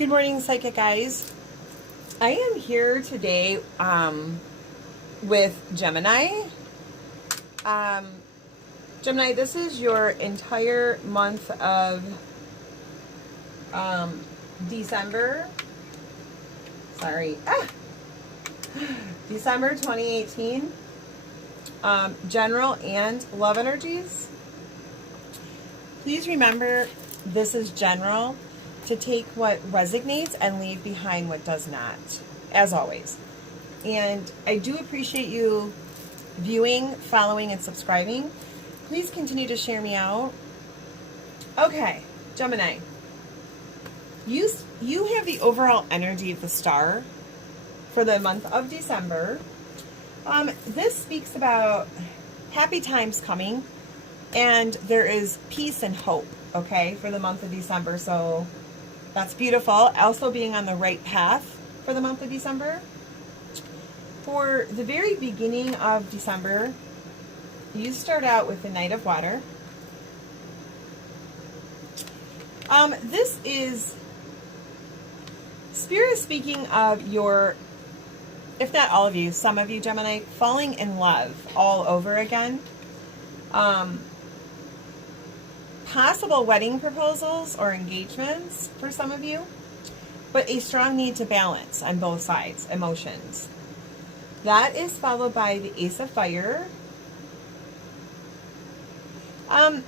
Good morning, Psychic Guys. I am here today with Gemini. Gemini, this is your entire month of December. December 2018. General and love energies. Please remember, this is general, to take what resonates and leave behind what does not, as always. And I do appreciate you viewing, following, and subscribing. Please continue to share me out. Okay, Gemini. You have the overall energy of the star for the month of December. This speaks about happy times coming, and there is peace and hope, okay, for the month of December. So that's beautiful. Also being on the right path for the month of December. For the very beginning of December, you start out with the Knight of Water. This is Spirit speaking of your, if not all of you, some of you, Gemini, falling in love all over again. Possible wedding proposals or engagements for some of you, but a strong need to balance on both sides, emotions. That is followed by the Ace of Fire. And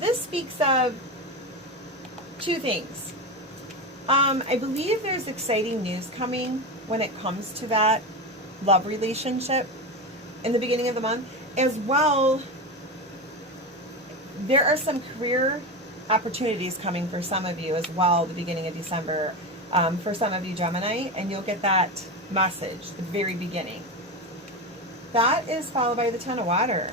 this speaks of two things. I believe there's exciting news coming when it comes to that love relationship in the beginning of the month. As well, there are some career opportunities coming for some of you as well, the beginning of December, for some of you, Gemini, and you'll get that message at the very beginning. That is followed by the Ten of Water.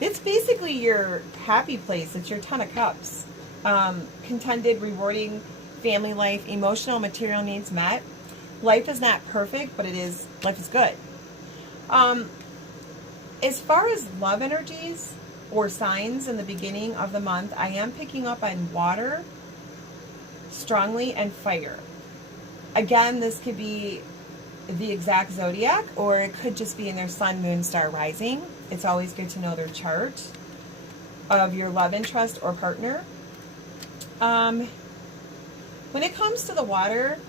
It's basically your happy place. It's your Ten of Cups. Contented, rewarding family life, emotional, material needs met. Life is not perfect, but life is good. As far as love energies or signs in the beginning of the month, I am picking up on water strongly and fire. Again, this could be the exact zodiac, or it could just be in their sun, moon, star, rising. It's always good to know their chart of your love interest or partner. When it comes to the water,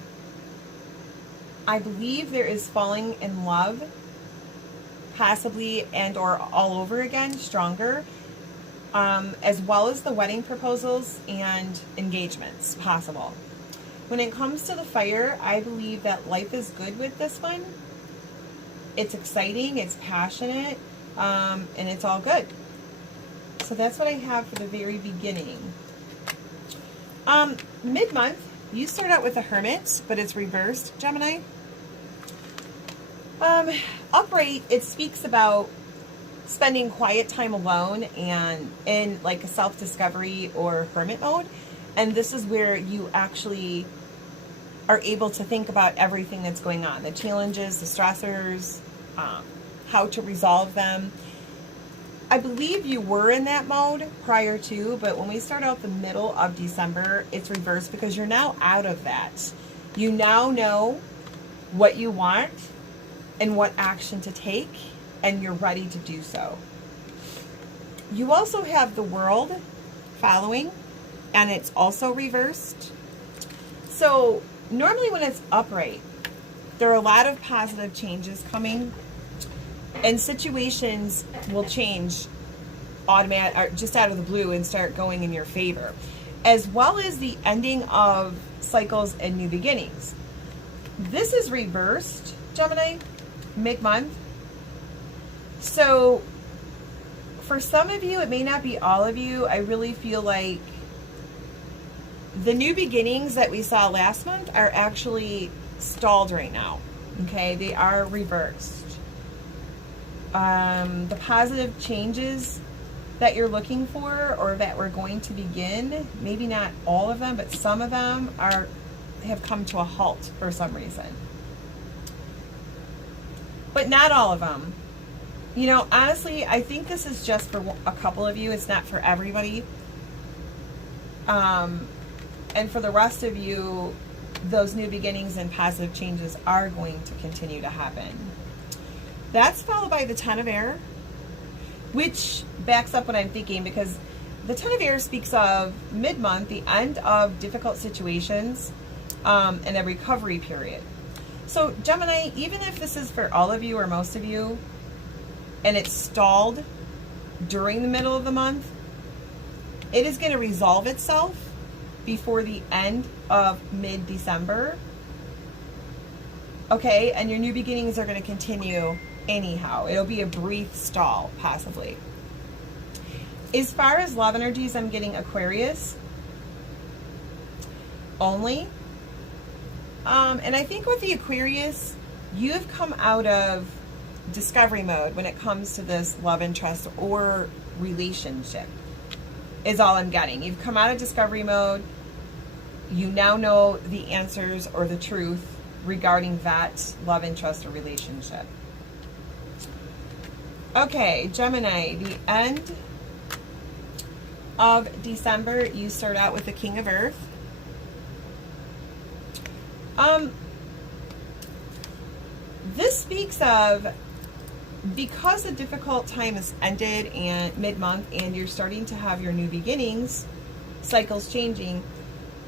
I believe there is falling in love, possibly, and or all over again, stronger, as well as the wedding proposals and engagements possible. When it comes to the fire, I believe that life is good with this one. It's exciting, it's passionate, and it's all good. So that's what I have for the very beginning. Mid-month, you start out with the Hermit, but it's reversed, Gemini. Upright, it speaks about spending quiet time alone and in like a self-discovery or hermit mode. And this is where you actually are able to think about everything that's going on, the challenges, the stressors, how to resolve them. I believe you were in that mode prior to, but when we start out the middle of December, it's reversed because you're now out of that. You now know what you want and what action to take, and you're ready to do so. You also have the World following, and it's also reversed. So normally when it's upright, there are a lot of positive changes coming, and situations will change automatic or just out of the blue and start going in your favor, as well as the ending of cycles and new beginnings. This is reversed, Gemini, mid-month. So for some of you, it may not be all of you, I really feel like the new beginnings that we saw last month are actually stalled right now. Okay, they are reversed. The positive changes that you're looking for or that we're going to begin, maybe not all of them, but some of them have come to a halt for some reason. But not all of them. You know, honestly, I think this is just for a couple of you. It's not for everybody. And for the rest of you, those new beginnings and positive changes are going to continue to happen. That's followed by the Ten of Air, which backs up what I'm thinking, because the Ten of Air speaks of mid-month, the end of difficult situations, and a recovery period. So Gemini, even if this is for all of you or most of you, and it's stalled during the middle of the month, it is going to resolve itself before the end of mid-December. Okay, and your new beginnings are going to continue anyhow. It'll be a brief stall, possibly. As far as love energies, I'm getting Aquarius only. And I think with the Aquarius, you've come out of discovery mode when it comes to this love interest or relationship, is all I'm getting. You've come out of discovery mode. You now know the answers or the truth regarding that love interest or relationship. Okay, Gemini, the end of December, you start out with the King of Earth. This speaks of, because the difficult time has ended and mid-month and you're starting to have your new beginnings, cycles changing,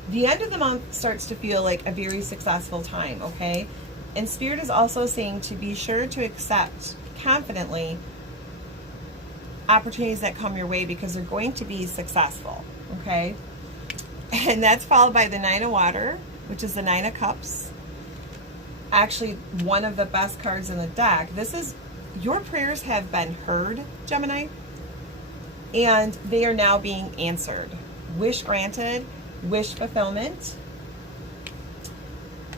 the end of the month starts to feel like a very successful time, okay? And Spirit is also saying to be sure to accept confidently opportunities that come your way, because they're going to be successful, okay? And that's followed by the Nine of Water, which is the Nine of Cups. Actually, one of the best cards in the deck. This is, your prayers have been heard, Gemini, and they are now being answered. Wish granted, wish fulfillment.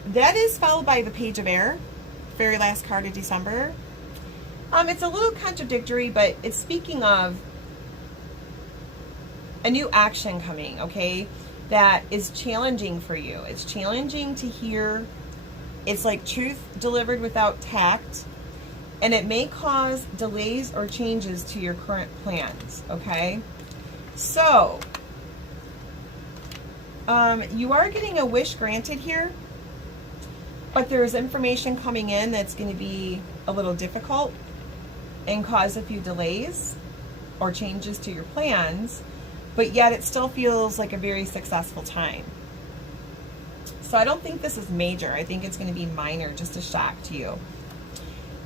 That is followed by the Page of Air, very last card of December. It's a little contradictory, but it's speaking of a new action coming, okay, that is challenging for you. It's challenging to hear. It's like truth delivered without tact, and it may cause delays or changes to your current plans, okay? So, you are getting a wish granted here, but there's information coming in that's going to be a little difficult and cause a few delays or changes to your plans, but yet it still feels like a very successful time. So I don't think this is major. I think it's going to be minor, just a shock to you.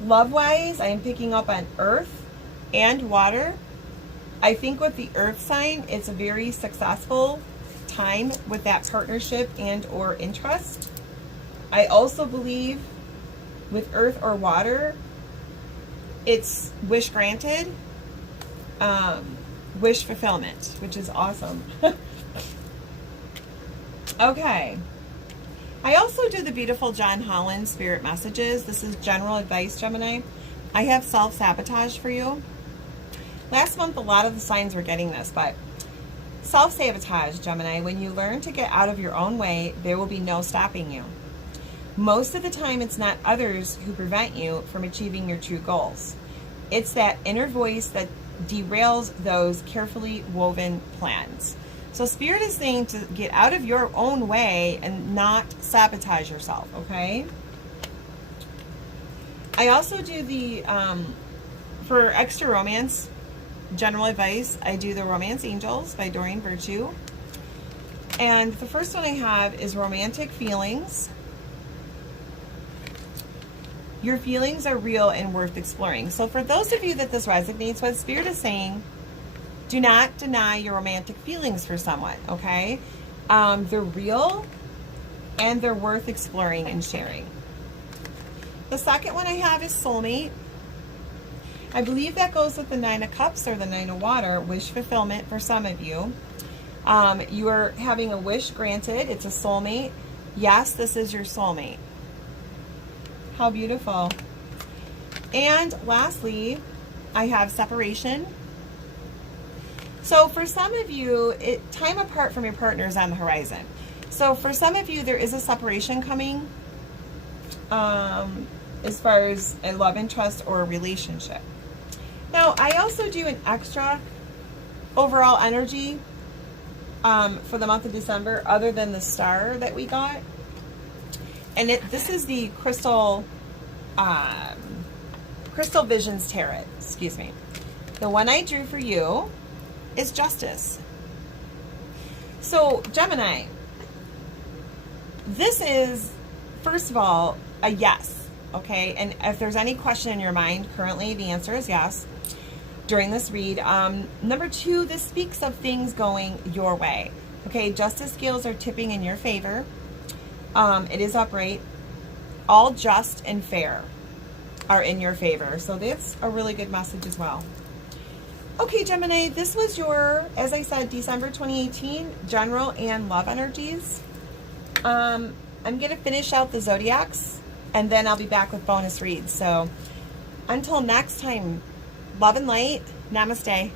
Love-wise, I am picking up on earth and water. I think with the earth sign, it's a very successful time with that partnership and or interest. I also believe with earth or water, it's wish granted, wish fulfillment, which is awesome. Okay. I also do the beautiful John Holland Spirit Messages. This is general advice, Gemini. I have self-sabotage for you. Last month, a lot of the signs were getting this, but self-sabotage, Gemini, when you learn to get out of your own way, there will be no stopping you. Most of the time, it's not others who prevent you from achieving your true goals. It's that inner voice that derails those carefully woven plans. So Spirit is saying to get out of your own way and not sabotage yourself, okay? I also do the, for extra romance, general advice, I do the Romance Angels by Doreen Virtue. And the first one I have is Romantic Feelings. Your feelings are real and worth exploring. So for those of you that this resonates with, Spirit is saying, do not deny your romantic feelings for someone, okay? They're real and they're worth exploring and sharing. The second one I have is Soulmate. I believe that goes with the Nine of Cups or the Nine of Water, wish fulfillment for some of you. You are having a wish granted. It's a soulmate. Yes, this is your soulmate. How beautiful. And lastly, I have separation. So for some of you, time apart from your partner is on the horizon. So for some of you, there is a separation coming as far as a love and trust or a relationship. Now, I also do an extra overall energy for the month of December, other than the star that we got. And this is the Crystal Visions Tarot, excuse me. The one I drew for you is Justice. So, Gemini, this is, first of all, a yes, okay? And if there's any question in your mind, currently the answer is yes during this read. Number 2, this speaks of things going your way, okay? Justice scales are tipping in your favor. It is upright. All just and fair are in your favor. So that's a really good message as well. Okay, Gemini, this was your, as I said, December 2018 general and love energies. I'm going to finish out the zodiacs, and then I'll be back with bonus reads. So until next time, love and light. Namaste.